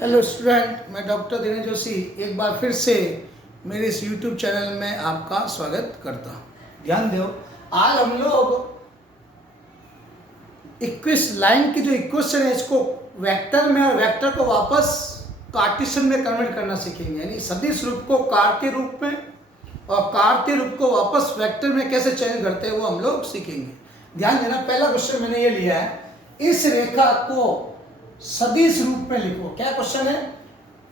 Hello student, मैं doctor Dinesh Joshi एक बार फिर से मेरे इस यूट्यूब चैनल में आपका स्वागत करता हूँ। ध्यान दो, आज हम लोग इक्वेश लाइन की जो इक्वेशन है इसको वेक्टर में और वेक्टर को वापस कार्टेशियन में कन्वर्ट करना सीखेंगे। यानी सदिश रूप को कार्तीय रूप में और कार्तीय रूप को वापस वेक्टर में कैसे चेंज करते हैं वो हम लोग सीखेंगे। ध्यान देना, पहला क्वेश्चन मैंने ये लिया है, इस रेखा को सदिश रूप में लिखो। क्या क्वेश्चन है?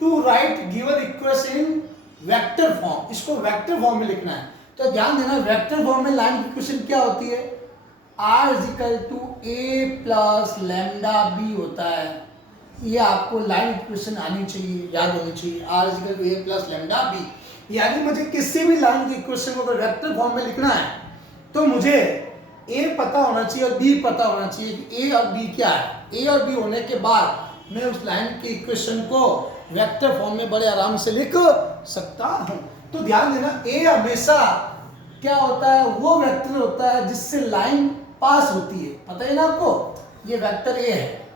To write given equation in vector form. इसको वेक्टर फॉर्म में लिखना है। तो ध्यान देना, वेक्टर फॉर्म में लाइन की इक्वेशन क्या होती है? r is equal to A plus lambda B होता है। ये आपको लाइन इक्वेशन आनी चाहिए, याद होनी चाहिए। r is equal to A plus lambda B. यानी मुझे किसी भी लाइन की इक्वेशन को अगर वेक्टर फॉर्म में लिखना है तो मुझे ए पता होना चाहिए और बी पता होना चाहिए कि ए और बी क्या है। ए और बी होने के बाद मैं उस लाइन की इक्वेशन को वेक्टर फॉर्म में बड़े आराम से लिख सकता हूं। तो ध्यान देना, ए हमेशा क्या होता है? वो वेक्टर होता है जिससे लाइन पास होती है। पता है ना आपको, ये वेक्टर ए है।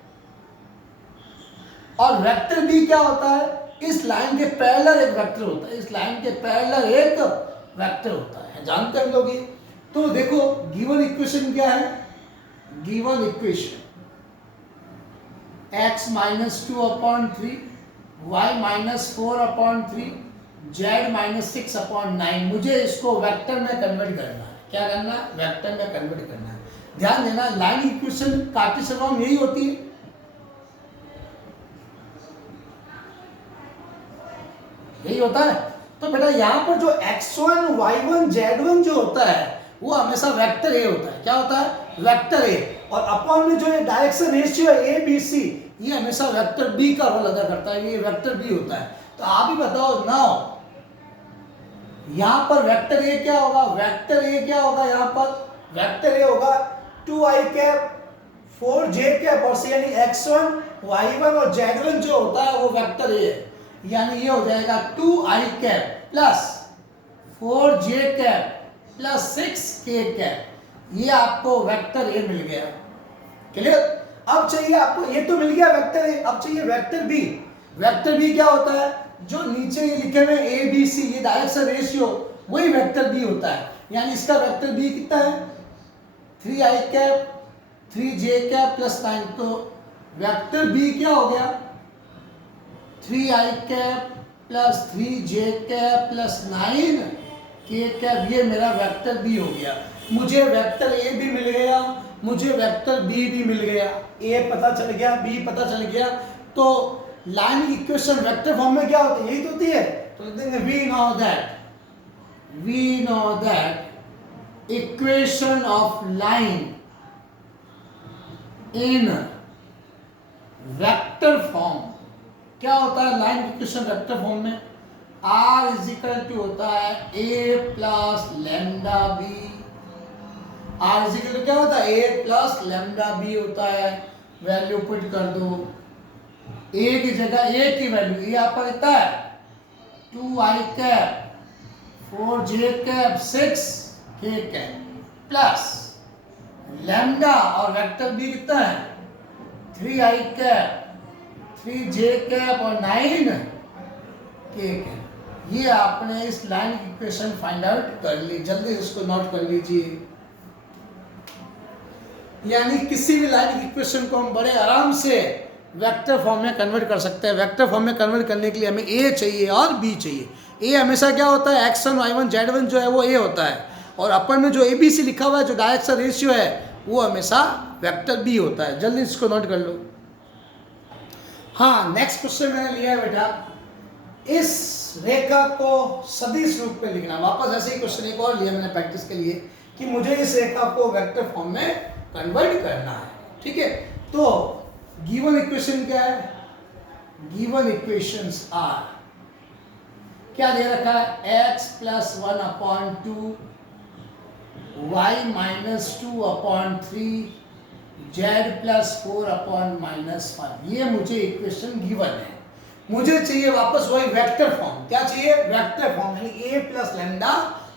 और वेक्टर बी क्या होता है? इस लाइन के पैरेलल एक वेक्टर होता है। इस लाइन के पैरेलल एक वेक्टर होता है। जानते हैं लोग ये? तो देखो, गिवन इक्वेशन क्या है? Given equation x minus 2/3, y minus 4/3, z minus 6/9। मुझे इसको वेक्टर में कन्वर्ट करना है। क्या करना है? वेक्टर में कन्वर्ट करना है। ध्यान देना, लाइन इक्वेशन कार्टेशियन फॉर्म यही होती है। यही होता है। तो बेटा यहाँ पर जो x1, y1, z1 जो होता है वो हमेशा वेक्टर ए होता है। क्या होता है? Vector A. और अपॉन में जो ये डायरेक्शन रेशियो है ए बी सी, ये हमेशा वेक्टर बी का रोल अदा करता है। ये वेक्टर बी होता है। तो आप ही बताओ नाउ, यहां पर वेक्टर ए क्या होगा? वेक्टर ए क्या होगा? यहां पर वेक्टर ए होगा 2i कैप 4j कैप और सी, यानी x1, y1 और z1 जो होता है वो वेक्टर ए है। यानी ये हो जाएगा 2i cap plus 4j cap plus 6k cap. ये आपको वेक्टर ए मिल गया। क्लियर? अब चाहिए आपको, ये तो मिल गया वेक्टर ए, अब चाहिए वेक्टर बी। वेक्टर बी क्या होता है? जो नीचे ये लिखे हुए ए बी सी, ये डायरेक्शन रेशियो, वही वेक्टर बी होता है। यानी इसका वेक्टर बी कितना है? 3i cap 3j cap plus 9। तो वेक्टर बी क्या हो गया? 3i cap plus 3j cap plus 9k cap. ये मेरा वेक्टर बी हो गया। मुझे वेक्टर ए भी मिल गया, मुझे वेक्टर बी भी मिल गया। ए पता चल गया, बी पता चल गया। तो लाइन की इक्वेशन वेक्टर फॉर्म में क्या होती है? यही तो होती है। तो लिख देंगे we know that equation of line in vector form क्या होता है? लाइन की इक्वेशन वेक्टर फॉर्म में r इजिकल टू होता है a plus lambda B. r is equal to क्या होता है? a प्लस लैम्डा बी होता है। वैल्यू पुट कर दो। a की जगह a की वैल्यू ये आपका कितना है? 2i cap 4j cap 6k cap plus lambda और वेक्टर बी कितना है? 3i कैप 3j कैप और 9k कैप। ये आपने इस लाइन की इक्वेशन फाइंड आउट कर ली। जल्दी इसको नोट कर लीजिए। यानी किसी भी लाइन की इक्वेशन को हम बड़े आराम से वेक्टर फॉर्म में कन्वर्ट कर सकते हैं। वेक्टर फॉर्म में कन्वर्ट करने के लिए हमें ए चाहिए और बी चाहिए। ए हमेशा क्या होता है? x1, y1, z1 जो है वो ए होता है। और अपर में जो ABC लिखा हुआ है, जो डायरेक्शन रेशियो है, वो हमेशा वेक्टर बी होता है। जल्दी इसको नोट कर लो। हाँ, नेक्स्ट क्वेश्चन मैंने लिया है बेटा, इस रेखा को सदिश रूप में लिखना। वापस ऐसे ही क्वेश्चन एक और लिया मैंने प्रैक्टिस के लिए कि मुझे इस रेखा को वेक्टर फॉर्म में कन्वर्ट करना है। ठीक है? तो गिवन इक्वेशन क्या है? गिवन इक्वेशंस आर, क्या दे रखा है? x plus 1/2, y minus 2/3, z plus 4/-5। ये मुझे इक्वेशन गिवन है। मुझे चाहिए वापस वही वेक्टर फॉर्म। क्या चाहिए? वेक्टर फॉर्म, यानी a प्लस लैम्डा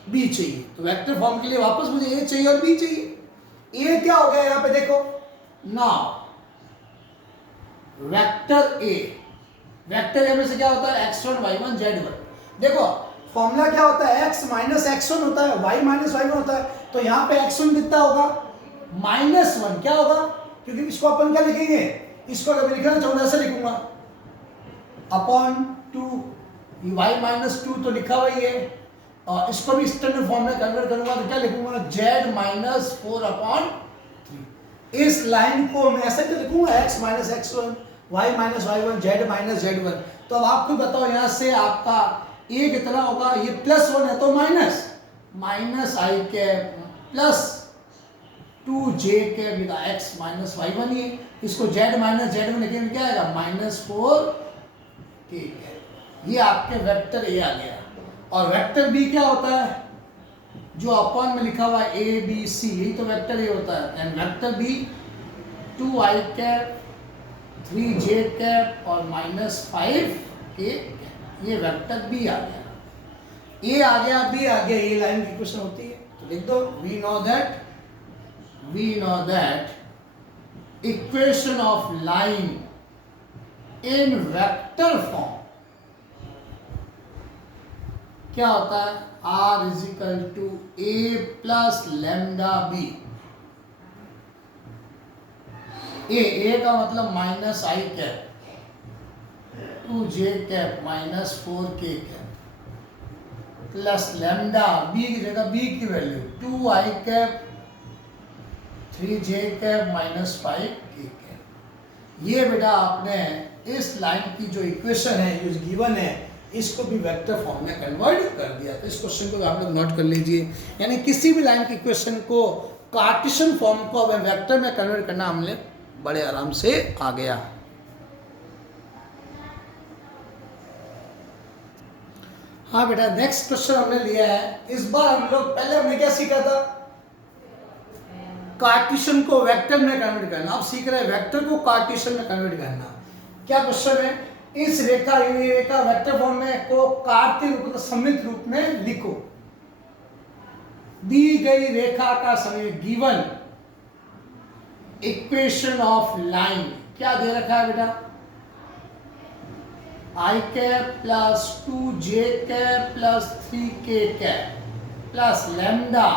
बी चाहिए। तो वेक्टर फॉर्म के लिए वापस मुझे a चाहिए और b चाहिए। a क्या हो गया? यहां पे देखो, now vector a vector A में से क्या होता है x1 y1 z1। देखो फॉर्मूला क्या होता है, x माइनस x1 होता है, y माइनस y1 होता है। तो यहाँ पे x1 कितना होगा, -1 क्या होगा, क्योंकि इसको अपन क्या लिखेंगे, इसको अगर लिखना चाहूँ ऐसे लिखूंगा अपॉन 2, y -2 तो लिखा हुआ ही है, और इसको भी स्टैंडर्ड फॉर्म में कन्वर्ट करूंगा तो क्या लिखूंगा, z -4/3। इस लाइन को मैं ऐसे तो लिखूंगा x -x1 y -y1 z -z1। तो अब आपको बताओ यहां से आपका a कितना होगा, ये +1 है तो minus I cap plus 2j cap लिखा x -y1 ही, इसको z -z1 लिखेंगे क्या आएगा, -4k कैप। ये आपके वेक्टर a आ गया। और वेक्टर b क्या होता है, जो अपॉन में लिखा हुआ है a b c, यही तो वेक्टर a होता है। And vector b 2i cap 3j cap और -5k कैप, ये वेक्टर b आ गया। a आ गया, b आ गया, ये लाइन की क्वेश्चन होती है तो लिख दो we know that equation of line in vector form क्या होता है, r = a + λb। a का मतलब -i cap 2j cap -4k cap plus lambda, b की जगह b की value 2i cap 3j cap -5k cap. ये बेटा आपने इस लाइन की जो इक्वेशन है, जो गिवन है, इसको भी वेक्टर फॉर्म में कन्वर्ट कर दिया। तो इस क्वेश्चन को आप लोग नोट कर लीजिए, यानी किसी भी लाइन की इक्वेशन को कार्टेशियन फॉर्म को अब वेक्टर में कन्वर्ट करना हमने बड़े आराम से आ गया। हाँ बेटा, नेक्स्ट क्वेश्चन हमने लिया है। इस बार हम लोग, पहले हमने क्या सीखा था, कार्टेशियन को वेक्टर में कन्वर्ट करना। अब सीख रहे हैं वेक्टर को कार्टेशियन में कन्वर्ट करना। क्या क्वेश्चन है, इस रेखा, ये रेखा वेक्टर फॉर्म में को कार्तीय रूप, सममित रूप में लिखो। दी गई रेखा का समय, गिवन इक्वेशन ऑफ लाइन क्या दे रखा है बेटा, i cap plus 2j cap plus 3k cap plus lambda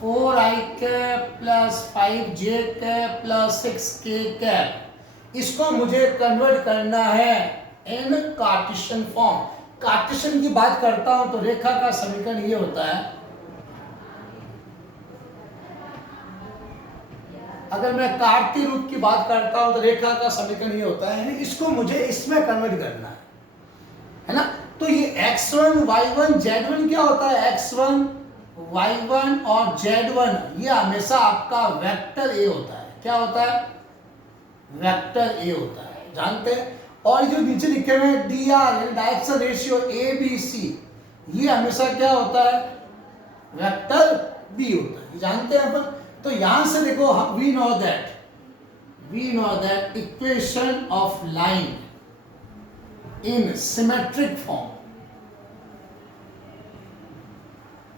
4i cap plus 5j cap plus 6k cap. इसको मुझे कन्वर्ट करना है इन कार्टेशियन फॉर्म। कार्टेशियन की बात करता हूं तो रेखा का समीकरण ये होता है, अगर मैं कार्तीय रूप की बात करता हूं तो रेखा का समीकरण ये होता है, यानी इसको मुझे इसमें कन्वर्ट करना है ना। तो ये x1 y1 z1 क्या होता है, x1 y1 और z1 ये हमेशा आपका वेक्टर a होता है। क्या होता है, वेक्टर a होता है, जानते हैं। और जो नीचे लिखे हुए हैं dr यानी डायरेक्शन रेशियो abc, ये हमेशा क्या होता है, वेक्टर b होता है, जानते हैं अपन। तो यहां से देखो, we know that equation of line in symmetric form,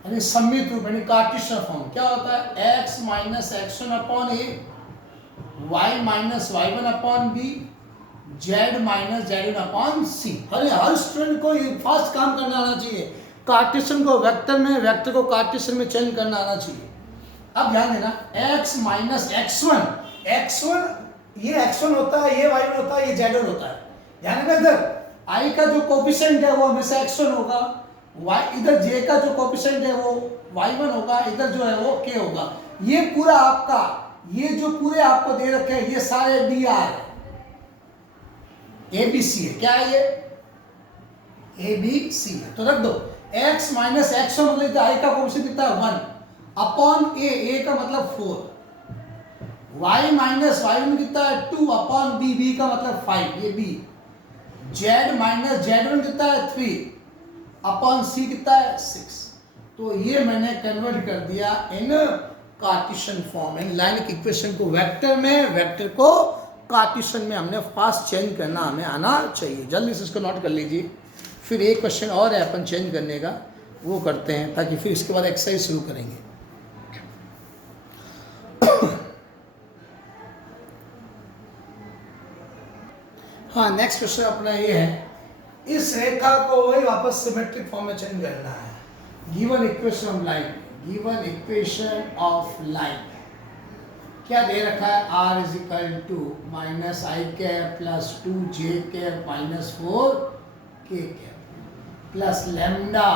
यानी सममित रूप, यानी कार्टेशियन फॉर्म क्या होता है, x -x1 upon a, y -y1 upon b, z -z1 upon c। Her student को ये फास्ट काम करना आना चाहिए, कार्टेशियन को वेक्टर में, वेक्टर को कार्टेशियन में चेंज करना आना चाहिए। अब ध्यान देना, x -x1, ये x1 होता है, ये y1 होता है, ये z1 होता है। ध्यान रखना, इधर i का जो कोफिशिएंट है वो हमेशा x1 होगा, इधर j का जो कोफिशिएंट है वो y1 होगा, इधर जो है वो k होगा। ये पूरा आपका, ये जो पूरे आपको दे रखे हैं, ये सारे dr abc है। क्या है ये, abc है। तो रख दो x -x1 मतलब i का कोफिशिएंट कितना है, 1 अपॉन a का मतलब 4, y -y1 कितना है 2 अपॉन b का मतलब 5, ये b, z -z1 कितना है 3 अपॉन c कितना है 6। तो ये मैंने कन्वर्ट कर दिया इन कार्टेशियन फॉर्म, इन लाइन की इक्वेशन को वेक्टर में, वेक्टर को कार्टेशियन में हमने फास्ट चेंज करना हमें आना चाहिए। जल्दी से इसको नोट कर लीजिए। फिर एक क्वेश्चन और है अपन चेंज करने का, वो करते हैं ताकि फिर इसके बाद एक्सरसाइज शुरू करेंगे। हाँ, नेक्स्ट क्वेश्चन अपना ये है, इस रेखा को वही वापस सिमेट्रिक फॉर्म में चेंज करना है। Given equation of line, given equation of line क्या दे रखा है, r is equal to minus I cap plus 2j cap minus 4k cap plus lambda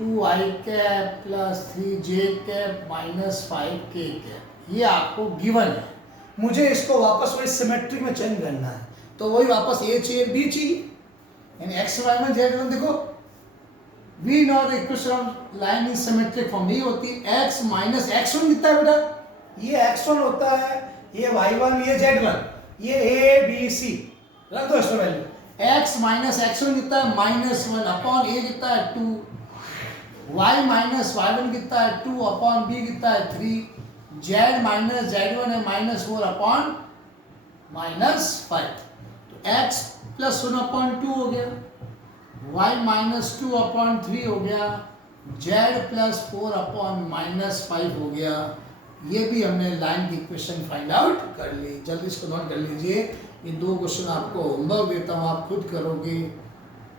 2i cap plus 3j cap minus 5k cap. ये आपको given है, मुझे इसको वापस वही सिमेट्रिक में चेंज करना है, तो वही वापस ए चाहिए बी चाहिए, यानी एक्स वाई में जेड में। देखो we know the equation of line in symmetric form ये होती है एक्स माइनस x1 कितना है बेटा, ये x1 होता है, ये y1, ये z1, ये a b c, रख दो इसमें वैल्यू। x माइनस x1 कितना है -1 अपॉन a कितना है 2, y माइनस y1 कितना है 2 अपॉन b कितना है 3, z माइनस z1 है -4 अपॉन -5, तो x प्लस 1 अपॉन 2 हो गया, y माइनस 2 अपॉन 3 हो गया, z प्लस 4 अपॉन -5 हो गया। ये भी हमने लाइन की इक्वेशन फाइंड आउट कर ली। जल्दी इसको नोट कर लीजिए, ये दो क्वेश्चन आपको होमवर्क देता हूँ, आप खुद करोगे।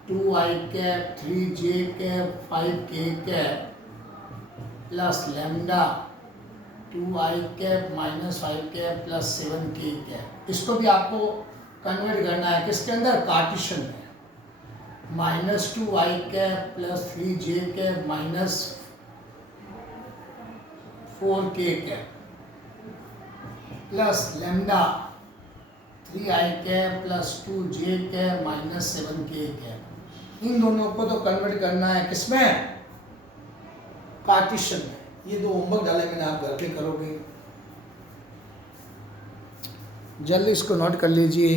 2i cap 3j cap 5k cap plus lambda 2i cap minus 5 cap plus 7k cap, इसको भी आपको कन्वर्ट करना है किसके अंदर, कार्टेशियन में। -2i cap plus 3j cap minus 4k cap plus lambda 3i cap plus 2j cap minus 7k cap, इन दोनों को तो कन्वर्ट करना है किसमें, कार्टेशियन में। ये दो होमवर्क डाले मैंने, आप घर पे करोगे। जल्दी इसको नोट कर लीजिए।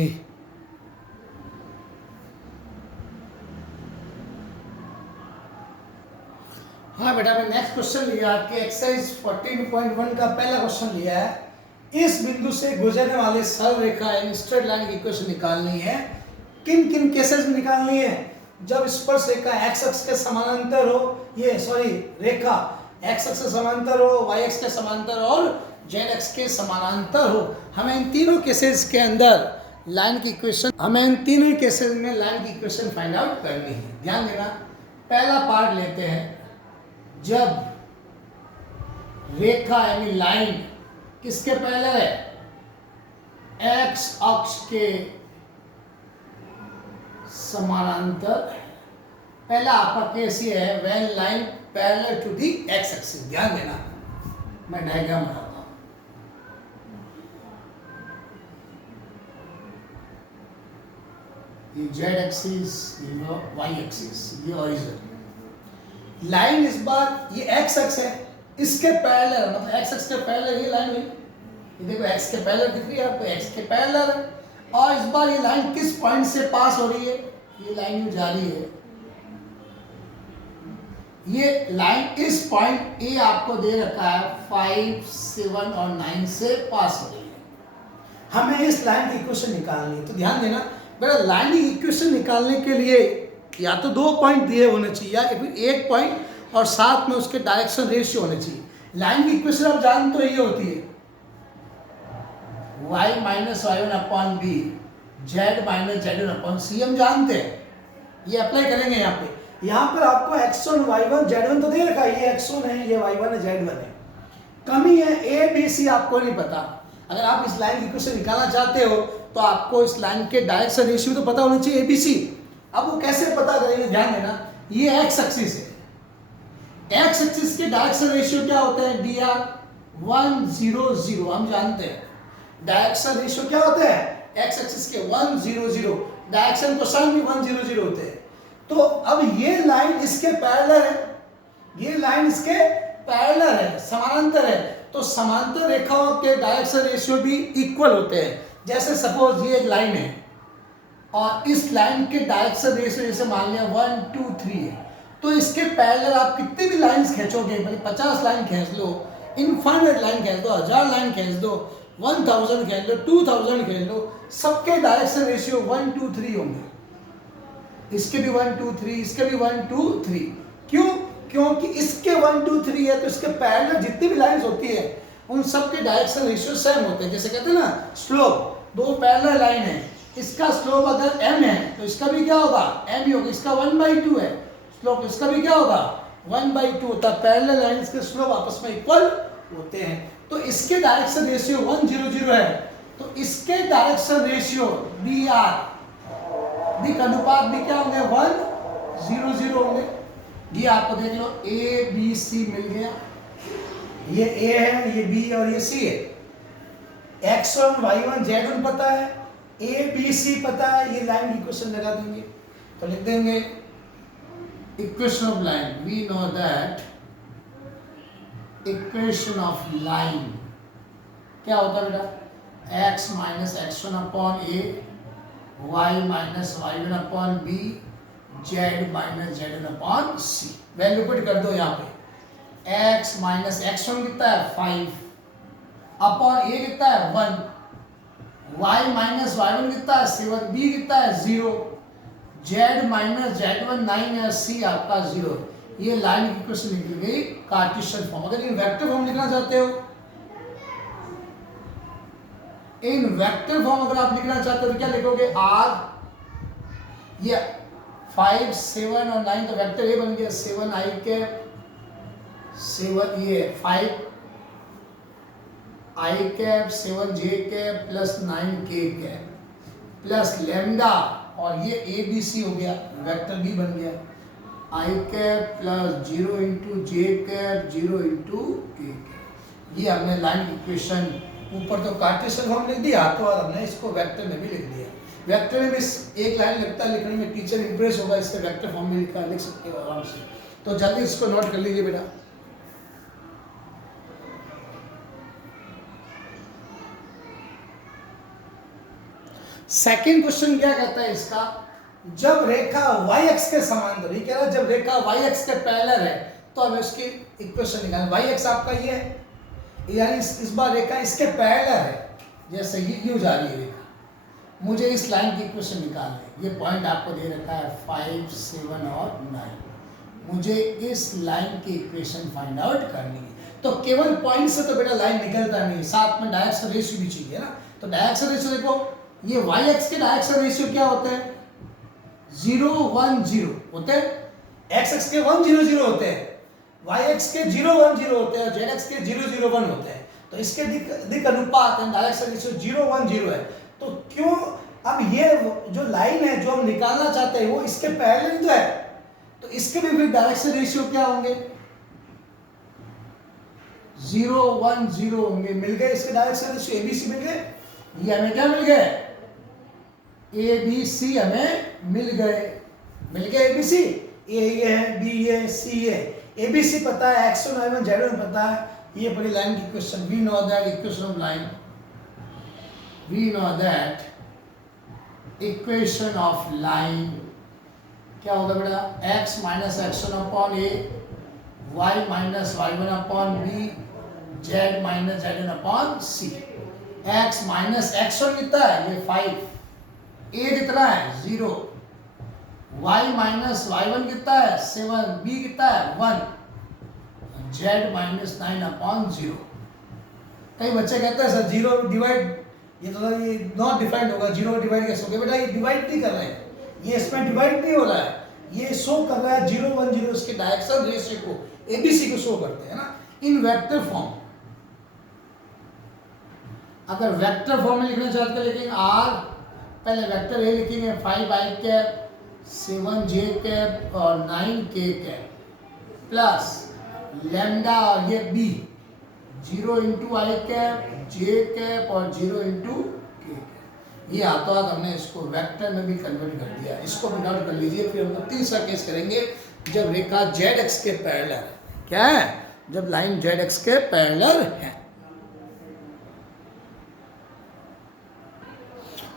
हाँ बेटा, मैं नेक्स्ट क्वेश्चन लिया आपके एक्सरसाइज 14.1 का पहला क्वेश्चन लिया है। इस बिंदु से गुजरने वाले सरल रेखा यानी स्ट्रेट लाइन की इक्वेशन निकालनी है। किन किन केसेस में निकालनी है, जब स्पर्श रेखा एक्स अक्ष के समानांतर हो, ये सॉरी रेखा एक्स अक्ष के समानांतर हो, वाई अक्ष के समानांतर और जेड अक्ष के समानांतर हो। हमें इन तीनों केसेस के अंदर लाइन की इक्वेशन, हमें इन तीनों केसेस में लाइन की इक्वेशन फाइंड आउट करनी है। ध्यान देना, पहला पार्ट लेते हैं, जब रेखा यानी लाइन किसके पहले है, एक्स अक्ष के समानांतर। पहला आपका केस ये है, when line parallel to the X axis. ध्यान देना, मैं डायग्राम बनाता हूं। ये जेड एक्सिस, ये वाई एक्सिस, ये ओरिजिन। लाइन इस बार ये एक्स अक्ष है, इसके पैरेलल, मतलब एक्स अक्ष के पैरेलल ये लाइन है। ये देखो एक्स के पैरेलल दिख रही है आपको, एक्स के पैरेलल है। और इस बार ये लाइन किस पॉइंट से पास हो रही है, ये लाइन जा रही है, ये लाइन इस पॉइंट ए आपको दे रखा है 5, 7 और 9 से पास हो रही है। हमें इस लाइन की इक्वेशन निकालनी है। तो ध्यान देना बेटा, लाइन की इक्वेशन निकालने के लिए या तो 2 पॉइंट दिए होने चाहिए या फिर 1 पॉइंट और साथ में उसके डायरेक्शन रेशियो होने चाहिए। लाइन की इक्वेशन आप जानते हो, ये होती है y minus y1 upon B, z minus z1 upon C. हम जानते हैं, ये अप्लाई करेंगे यहाँ पे। यहाँ पर आपको x1 y1 z1 तो दे रखा है, ये x1 है, ये y1 है, z1 है। कमी है a b c, आपको नहीं पता। अगर आप इस लाइन की इक्वेशन निकालना चाहते हो तो आपको इस लाइन के डायरेक्शन रेशियो तो पता होना चाहिए, a b c। अब वो कैसे पता करेंगे, ध्यान देना, ये एक्स एक्सिस है, एक्स एक्सिस के डायरेक्शन रेशियो क्या होता है, dr 1 0 0। हम जानते हैं डायरेक्शन रेशियो क्या होता है, एक्स एक्सिस के 1 0 0, डायरेक्शन कोसाइन भी 1 0 0 होते हैं। तो अब ये लाइन इसके पैरेलल है, ये लाइन इसके पैरेलल है, समानांतर है, तो समांतर रेखाओं के डायरेक्शन रेशियो भी इक्वल होते हैं। जैसे सपोज ये एक लाइन है और इस लाइन के डायरेक्शन रेशियो जैसे मान लिया 1 2 3 है, तो इसके पैरेलल आप कितनी भी लाइंस खींचोगे, मतलब 50 लाइन खींच लो, इनफाइनाइट लाइन खींच दो, 1000 लाइन खींच दो, 1000 खींच लो, 2000 खींच लो, सबके डायरेक्शन रेशियो 1 2 3 होंगे। इसके भी 1 2 3, इसके भी 1 2 3। क्यों? क्योंकि इसके 1 2 3 है तो इसके पैरेलल जितनी भी लाइंस होती है उन सब के डायरेक्शन रेशियो सेम होते हैं। जैसे कहते हैं ना स्लोप, दो पैरेलल लाइन है, इसका स्लोप अगर m है तो इसका भी क्या होगा, m ही होगा। इसका 1/2 है स्लोप, इसका भी क्या होगा 1/2 होता है। पैरेलल लाइंस के स्लोप आपस में इक्वल होते हैं। तो इसके डायरेक्शन रेशियो 1 0 0 है, तो इसके डायरेक्शन रेशियो dr d का अनुपात भी क्या होंगे 1 0 0 होंगे। ये आपको देख लो a b c मिल गया, ये a है, ये b और ये c है। x1 y1 z1 पता है, a b c पता है, ये लाइन इक्वेशन लगा देंगे तो लिख देंगे equation of line, we know that equation of line क्या होता है बेटा, x minus x1 upon a, y minus y1 upon b, z minus z1 upon c। Value put कर दो यहाँ पे, x माइनस x1 कितना है 5 अपॉन a कितना है 1, y माइनस y1 कितना है 7, b कितना है 0, z माइनस z1 9 है, c आपका 0। ये लाइन की इक्वेशन निकल गई कार्टेशियन फॉर्म। अगर इन वेक्टर फॉर्म लिखना चाहते हो, इन वेक्टर फॉर्म अगर आप लिखना चाहते हो तो क्या लिखोगे, r ये 5 7 और 9 तो वेक्टर ये बन गया 7 i कैप 7, ये 5 i cap 7 j cap plus 9 k cap plus lambda, और ये a b c हो गया, वेक्टर b बन गया i cap plus 0 into J cap 0 into k cap. ये हमने लाइन इक्वेशन ऊपर तो कार्टेशियन फॉर्म लिख दिया, तो और हमने इसको वेक्टर में भी लिख दिया। वेक्टर में भी एक लाइन लगता है लिखने में, टीचर इंप्रेस होगा, इससे वेक्टर फॉर्म में लिखा लिख सकते हो आराम से। तो जल्दी इसको नोट कर लीजिए बेटा। सेकंड क्वेश्चन क्या कहता है इसका, जब रेखा y अक्ष के समांतर, ये कह रहा है जब रेखा y अक्ष के पैरेलल है तो हमें उसकी इक्वेशन निकालना। y अक्ष आपका ये है, यानी इस बार रेखा इसके पैरेलल है, जैसे ये यूं जा रही है रेखा, मुझे इस लाइन की इक्वेशन निकालना है। ये पॉइंट आपको दे रखा है 5 7 और 9, मुझे इस लाइन की इक्वेशन फाइंड आउट करनी है। तो केवल पॉइंट से तो बेटा लाइन निकलता नहीं, साथ में डायरेक्शन रेशियो भी चाहिए ना। तो डायरेक्शन रेशियो देखो, ये y अक्ष के डायरेक्शन रेशियो क्या होते हैं 0 1 0 होते हैं, x अक्ष के 1 0 0 होते हैं, y अक्ष के 0 1 0 होते हैं, z अक्ष के 0 0 1 होते हैं। तो इसके दिक अनुपात डायरेक्शन रेशियो 0 1 0 है। तो क्यों, अब ये जो लाइन है जो हम निकालना चाहते हैं वो इसके पैरेलल तो है, तो इसके भी डायरेक्शन रेशियो क्या होंगे 0 1 0 होंगे। मिल गए इसके डायरेक्शन रेशियो ABC मिल गए, ये हमें क्या मिल गए ABC हमें मिल गए ABC, ये है B है C है, ABC पता है, x1 y1 z1 पता है। ये पड़ी लाइन की question, we know that equation of line, we know that equation of line क्या होगा बेटा, x minus x1 upon a, y minus y1 upon b, z minus z1 upon c। x minus x1 कितना है ये 5, a कितना है 0, y minus y1 कितना है 7, b कितना है 1, z माइनस 9 अपॉन 0। कई बच्चे कहते हैं सर 0 डिवाइड, ये तो ये नॉट डिफाइंड होगा, 0 डिवाइड कैसे होगा बेटा, ये डिवाइड नहीं कर रहे हैं, ये इसमें डिवाइड नहीं हो रहा है, ये शो कर रहा है 0 1 0 इसके डायरेक्शन रेशियो को ABC को शो करते हैं ना इन वेक्टर फॉर्म। अगर वेक्टर फॉर्म में लिखना चाहते हैं लिखेंगे r, पहले वेक्टर ए लिखेंगे 5 i कैप 7 j कैप और 9 k कैप प्लस लैम्डा, और ये b 0 इंटू आई कैप j कैप और 0 इंटू k कैप। ये हाथों हाथ हमने इसको वेक्टर में भी कन्वर्ट कर दिया, इसको भी नोट कर लीजिए। फिर हम तीसरा केस करेंगे जब रेखा z अक्ष के पैरेलल है, क्या है जब लाइन z अक्ष के पैरेलल है।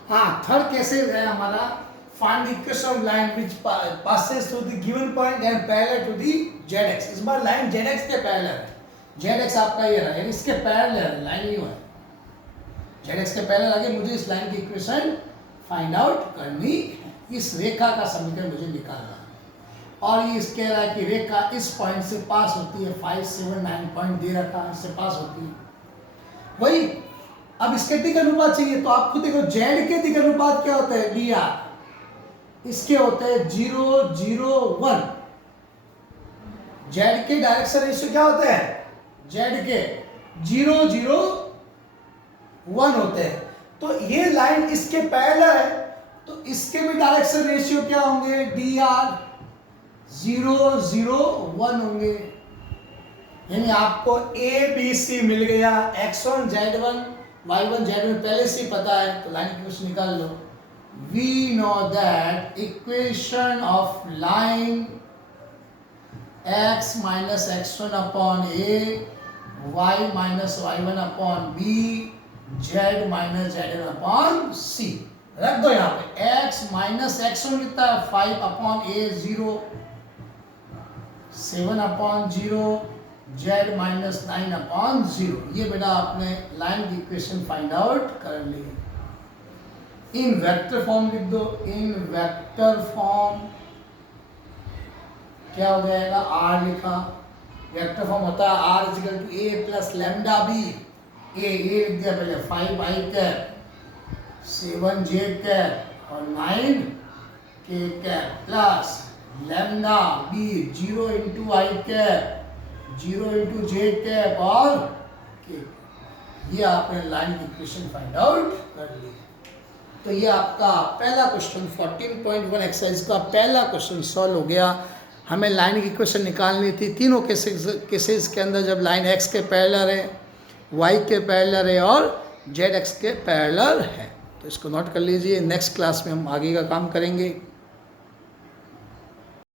हाँ, थर्ड केसेस है हमारा, find the equation of line which passes through the given point and parallel to the z axis. इस बार लाइन z एक्स के पैरेलल है, z एक्स आपका ये रहा, इसके पैरेलल है, लाइन यूं है, z एक्स के पैरेलल आगे मुझे इस लाइन की इक्वेशन फाइंड आउट करनी है, इस रेखा का समीकरण मुझे निकालना है। और ये कह रहा है कि रेखा इस पॉइंट से पास होती है, 5 7 9 पॉइंट दे रखा है, इससे पास होती है। वही अब इसके दिग अनुपात चाहिए, तो आप खुद देखो जेड के दिग अनुपात क्या होता है, डी आर, इसके होते हैं 0 0 1। जेड के डायरेक्शन रेशियो क्या होते हैं, जेड के 0 0 1 होते हैं। तो ये लाइन इसके पैरेलल है, तो इसके भी डायरेक्शन रेशियो क्या होंगे, डी आर 0 0 1 होंगे। यानी आपको ए बी सी मिल गया, x1 z1 y1 z1 पहले से ही पता है, तो लाइन इक्वेशन निकाल लो। We know that equation of line x minus x1 upon a, y minus y1 upon b, z minus z1 upon c। रख दो यहाँ पे, x माइनस x1 कितना है 5 upon a 0, 7 upon 0, z minus 9 upon 0। ये बेटा आपने लाइन की इक्वेशन फाइंड आउट कर ली। इन वेक्टर फॉर्म लिख दो, इन वेक्टर फॉर्म क्या हो जाएगा, r लिखा, वेक्टर फॉर्म होता है r equal to a plus lambda b। a लिख दिया पहले, 5i कैप, 7j कैप और 9k cap plus lambda b 0 into i cap, 0 into j cap और k। ये आपने लाइन की इक्वेशन फाइंड आउट कर ली। तो ये आपका पहला क्वेश्चन 14.1 एक्सरसाइज का पहला क्वेश्चन सॉल्व हो गया। हमें लाइन की इक्वेशन निकालनी थी तीनों केसेस के अंदर, जब लाइन x के पैरेलल है, y के पैरेलल है और z x के पैरेलल है। तो इसको नोट कर लीजिए, नेक्स्ट क्लास में हम आगे का काम करेंगे।